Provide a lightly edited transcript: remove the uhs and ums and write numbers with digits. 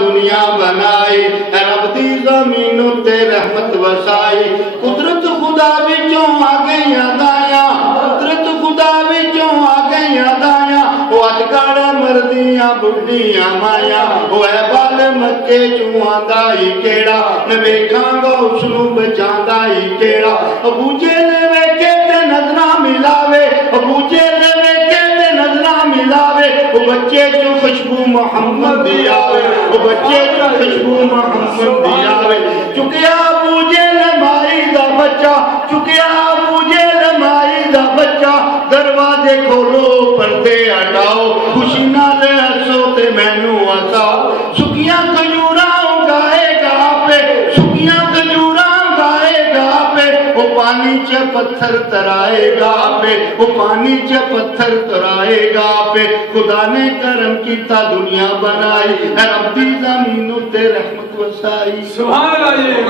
दुनिया बनाई, रब दी ज़मीन उत्ते रहमत वसाई। कुदरत खुदा विचों आ गईयां दायां, कुदरत खुदा विचों आ गईयां दायां। ओ अजगड़ मरदियां बुढ़ियां माया, ओ ऐ बाल मक्के चूं आंदा ही केड़ा, मैं वेखांगा उसनू बचांदा ही केड़ा। अबू जेल वेखे ते नजरां मिलावे, अबू जेल वेखे ते नजरां मिलावे। ओ बच्चे चो खुशबू मोहम्मद दी आवे, ओ बच्चे चो खुशबू मोहम्मद दी आवे। चुकिया अबू जेल माई दा बच्चा, चुकिया अबू जेल माई दा बच्चा। दरवाजे खोलो पर्दे हटाओ, खुशी नाल हसो ते मैनू हसाओ। सुखियां खजूरां उगाएगा पे, सुखियां खजूरां उगाएगा पे। ओ पानी च पत्थर तराएगा पे, ओ पानी च पत्थर तराएगा पे। खुदा ने करम कीता दुनिया बनाई, रब दी ज़मीन उत्ते रहमत वसाई। सुभान अल्लाह।